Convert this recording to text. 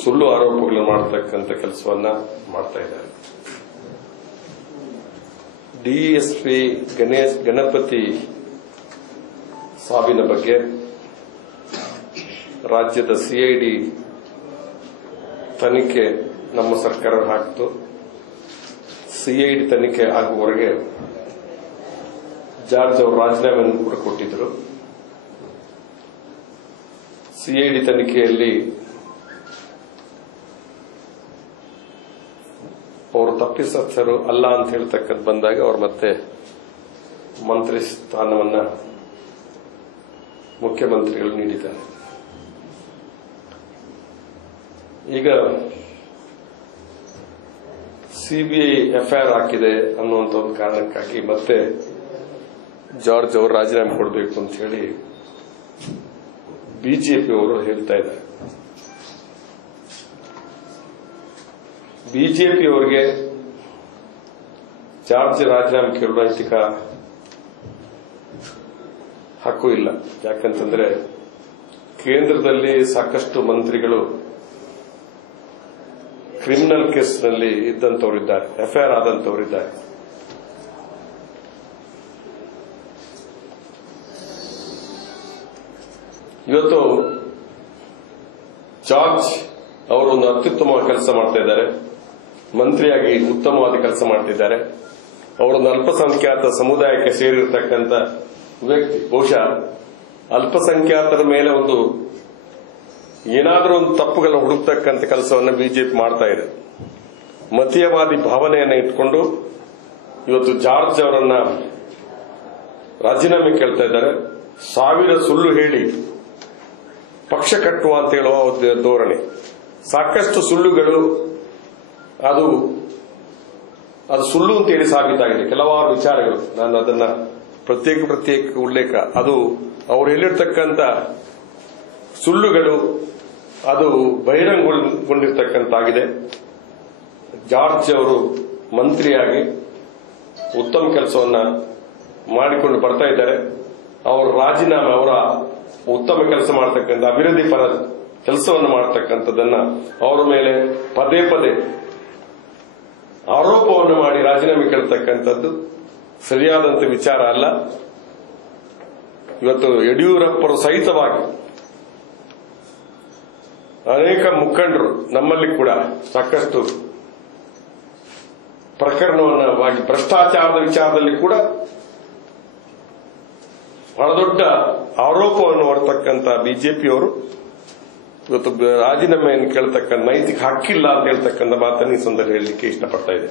ಸುಳ್ಳು ಆರೋಪಗಳನ್ನು ಮಾಡತಕ್ಕಂಥ ಕೆಲಸವನ್ನ ಮಾಡ್ತಾ ಇದ್ದಾರೆ. ಡಿಎಸ್ಪಿ ಗಣಪತಿ ಸಾವಿನ ಬಗ್ಗೆ ರಾಜ್ಯದ ಸಿಐಡಿ ತನಿಖೆ ನಮ್ಮ ಸರ್ಕಾರ ಹಾಕಿತು. ಸಿಐಡಿ ತನಿಖೆ ಆಗುವವರೆಗೆ ಜಾರ್ಜ್ ಅವರು ರಾಜೀನಾಮೆಯನ್ನು ಕೂಡ ಕೊಟ್ಟಿದ್ದರು. ಸಿಐಡಿ ತನಿಖೆಯಲ್ಲಿ ಅವರು ತಪ್ಪಿತಸ್ಥರು ಅಲ್ಲ ಅಂತ ಹೇಳ್ತಕ್ಕಂಥ ಬಂದಾಗ ಅವರು ಮತ್ತೆ ಮಂತ್ರಿ ಸ್ಥಾನವನ್ನ ಮುಖ್ಯಮಂತ್ರಿಗಳು ನೀಡಿದ್ದಾರೆ. ಈಗ ಸಿಬಿಐ ಎಫ್ಐಆರ್ ಹಾಕಿದೆ ಅನ್ನುವಂಥ ಒಂದು ಕಾರಣಕ್ಕಾಗಿ ಮತ್ತೆ ಜಾರ್ಜ್ ಅವರು ರಾಜೀನಾಮೆ ಕೊಡಬೇಕು ಅಂತ ಹೇಳಿ ಬಿಜೆಪಿ ಅವರು ಹೇಳ್ತಾ ಇದ್ದಾರೆ. ಬಿಜೆಪಿ ಅವರಿಗೆ ಜಾರ್ಜ್ ರಾಜೀನಾಮೆ ಕೇಳುವ ನೈತಿಕ ಹಕ್ಕು ಇಲ್ಲ. ಯಾಕಂತಂದ್ರೆ ಕೇಂದ್ರದಲ್ಲಿ ಸಾಕಷ್ಟು ಮಂತ್ರಿಗಳು ಕ್ರಿಮಿನಲ್ ಕೇಸ್ನಲ್ಲಿ ಇದ್ದಂತವರಿದ್ದಾರೆ, ಎಫ್ಐಆರ್ ಆದಂತವರಿದ್ದಾರೆ. ಇವತ್ತು ಜಾರ್ಜ್ ಅವರು ಒಂದು ಅತ್ಯುತ್ತಮವಾದ ಕೆಲಸ ಮಾಡ್ತಾ ಇದ್ದಾರೆ, ಮಂತ್ರಿಯಾಗಿ ಉತ್ತಮವಾದ ಕೆಲಸ ಮಾಡ್ತಿದ್ದಾರೆ. ಅವರೊಂದು ಅಲ್ಪಸಂಖ್ಯಾತ ಸಮುದಾಯಕ್ಕೆ ಸೇರಿರತಕ್ಕಂಥ ವ್ಯಕ್ತಿ. ಬಹುಶಃ ಅಲ್ಪಸಂಖ್ಯಾತರ ಮೇಲೆ ಒಂದು ಏನಾದರೂ ಒಂದು ತಪ್ಪುಗಳನ್ನು ಹುಡುಕ್ತಕ್ಕಂಥ ಕೆಲಸವನ್ನು ಬಿಜೆಪಿ ಮಾಡ್ತಾ ಇದೆ. ಮತೀಯವಾದಿ ಭಾವನೆಯನ್ನು ಇಟ್ಕೊಂಡು ಇವತ್ತು ಜಾರ್ಜ್ ಅವರನ್ನ ರಾಜೀನಾಮೆ ಕೇಳ್ತಾ ಇದ್ದಾರೆ. ಸಾವಿರ ಸುಳ್ಳು ಹೇಳಿ ಪಕ್ಷ ಕಟ್ಟುವ ಅಂತ ಹೇಳುವ ಧೋರಣೆ. ಸಾಕಷ್ಟು ಸುಳ್ಳುಗಳು ಅದು ಸುಳ್ಳು ಅಂತ ಹೇಳಿ ಸಾಬೀತಾಗಿದೆ. ಕೆಲವಾರು ವಿಚಾರಗಳು, ನಾನು ಅದನ್ನ ಪ್ರತ್ಯೇಕ ಉಲ್ಲೇಖ, ಅದು ಅವರು ಹೇಳಿರ್ತಕ್ಕಂಥ ಸುಳ್ಳುಗಳು ಅದು ಬಹಿರಂಗಗೊಂಡಿರ್ತಕ್ಕಂತಾಗಿದೆ. ಜಾರ್ಜ್ ಅವರು ಮಂತ್ರಿಯಾಗಿ ಉತ್ತಮ ಕೆಲಸವನ್ನ ಮಾಡಿಕೊಂಡು ಬರ್ತಾ ಇದ್ದಾರೆ. ಅವರ ರಾಜೀನಾಮೆ, ಅವರ ಉತ್ತಮ ಕೆಲಸ ಮಾಡತಕ್ಕಂಥ ಅಭಿವೃದ್ಧಿ ಪರ ಕೆಲಸವನ್ನು ಮಾಡತಕ್ಕಂಥದ್ದನ್ನ ಅವರ ಮೇಲೆ ಪದೇ ಪದೇ ಆರೋಪವನ್ನು ಮಾಡಿ ರಾಜೀನಾಮೆ ಕೇಳ್ತಕ್ಕಂಥದ್ದು ಸರಿಯಾದಂತ ವಿಚಾರ ಅಲ್ಲ. ಇವತ್ತು ಯಡಿಯೂರಪ್ಪರು ಸಹಿತವಾಗಿ ಅನೇಕ ಮುಖಂಡರು, ನಮ್ಮಲ್ಲಿ ಕೂಡ ಸಾಕಷ್ಟು ಪ್ರಕರಣವಾಗಿ ಭ್ರಷ್ಟಾಚಾರದ ವಿಚಾರದಲ್ಲಿ ಕೂಡ ಬಹಳ ದೊಡ್ಡ ಆರೋಪವನ್ನು ಹೊರತಕ್ಕಂಥ ಬಿಜೆಪಿಯವರು ಇವತ್ತು ರಾಜೀನಾಮೆಯನ್ನು ಕೇಳ್ತಕ್ಕಂಥ ನೈತಿಕ ಹಕ್ಕಿಲ್ಲ ಅಂತ ಹೇಳ್ತಕ್ಕಂಥ ಮಾತನ್ನು ಈ ಸಂದರ್ಭ ಹೇಳಲಿಕ್ಕೆ ಇಷ್ಟಪಡ್ತಾ ಇದೆ.